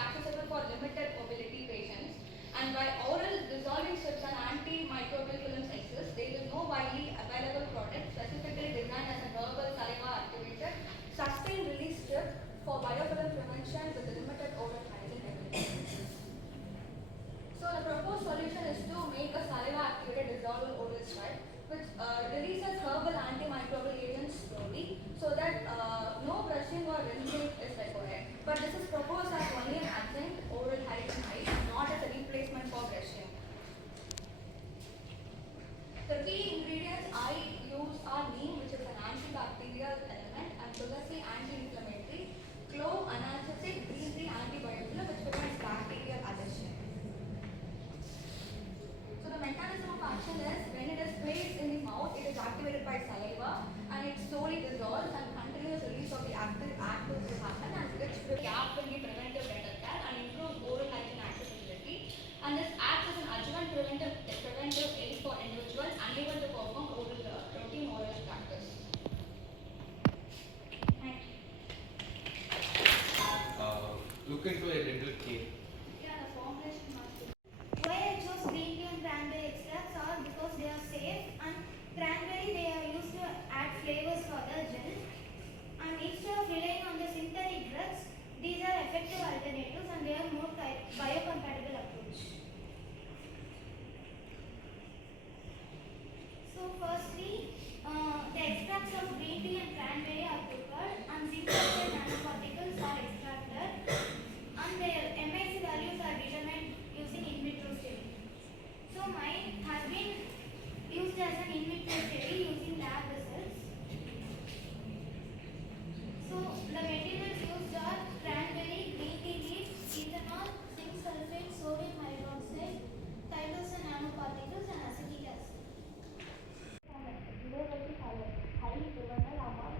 accessible for limited mobility patients. And while oral dissolving strips and antimicrobial films exist, there is no widely available product specifically designed as a herbal saliva activated sustained release strip for biofilm prevention with a limited oral hygiene ability. So the proposed solution is to make a saliva activated dissolvable oral strip which releases herbal antimicrobial agents slowly so that no brushing or rinsing is required. But this is proposed as only an adjunct oral hygiene height, not as a replacement for brushing. The key ingredients I use are neem, which is an antibacterial element, and tulsi, anti-inflammatory, clove, analgesic, green tea, antibiotic, which prevents bacterial adhesion. So the mechanism of action is when it is placed in the mouth, it is activated by saliva, and it slowly dissolves and continuous release of the active will happen, and which will gap in the preventive dental care and improve oral hygiene accessibility. And this acts as an adjuvant preventive aid for individuals unable to perform routine oral practice. Thank you. Look into a dental care. Yeah, the formulation must be. Why I chose green tea and cranberry extracts are because they are safe, and cranberry they are used to add flavors for the gel. And instead of relying on the synthetic drugs, these are effective alternatives and they are more biocompatible approach. So firstly, the extracts of green tea and cranberry are prepared and zinc oxide nanoparticles are extracted and their MIC values are determined using in vitro study. So mine has been used as an in vitro study using lab results. So the materials used are cranberry, green tea leaves, ethanol, zinc sulfate, sodium hydroxide, tyrosine nanoparticles and acetic acid. Durability highly prevalent among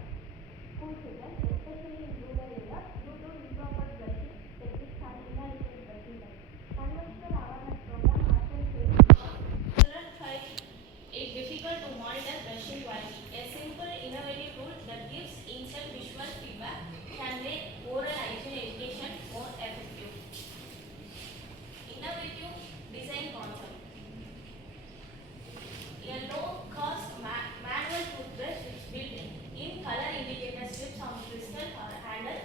school children, especially in rural areas due to improper brushing techniques and inadequate brushing time. Conventional awareness program often fails because children find it difficult to monitor brushing wisely. A simple innovative tool that gives instant visual feedback can make oral hygiene education more effective. Innovative design concept. A low-cost manual toothbrush is built in color indicator strips on crystal handle.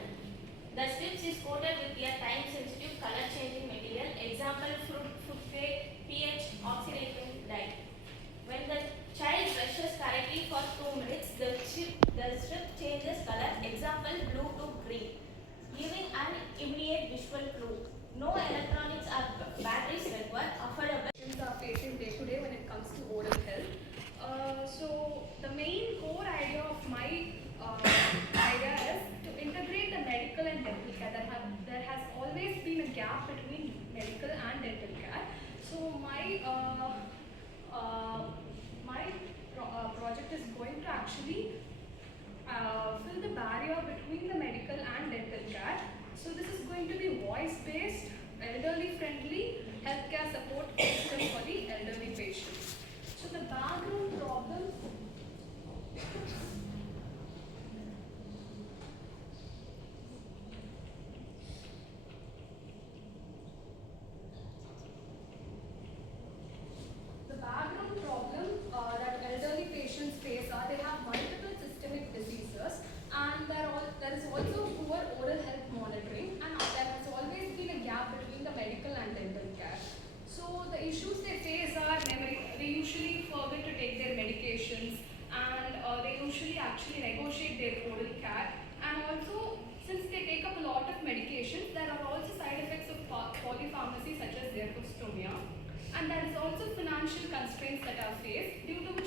The strips is coated with a time-sensitive color-changing material. Example: fruit grade, pH oxidating dye. When the child brushes correctly for 2 minutes, the strip changes color. Example: blue to green, giving an immediate visual clue. No electronics or batteries required. Affordable. Are facing day to day when it comes to oral health. So the main core idea of my idea is to integrate the medical and dental care. There has always been a gap between medical and dental care. So my project is going to actually fill the barrier between the medical and dental care. So this is going to be voice-based, elderly-friendly healthcare support system for the elderly patients. So the background problem. The background problem that elderly patients face are they have multiple systemic diseases, and there is also poor oral health monitoring, and there has always been a gap between the medical and dental care. So the issues they face are memory. They usually forget to take their medications, and they usually actually negotiate their oral care. And also, since they take up a lot of medications, there are also side effects of polypharmacy such as xerostomia. And there is also financial constraints that are faced, due to which